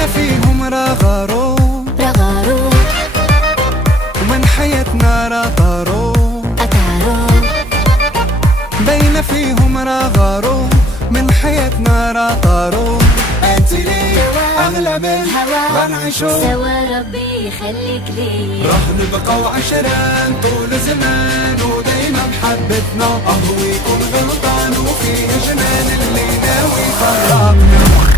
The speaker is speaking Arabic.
بين فيهم رغارو ومن حياتنا رطارو بين فيهم رغارو من حياتنا رطارو. انت لي اغلى من غنعيشو سوا، ربي يخليك لي. راح نبقى وعشرين طول زمان ودايما محبتنا ويكون غلطان وفيه جنان اللي ناوي يفرقنا.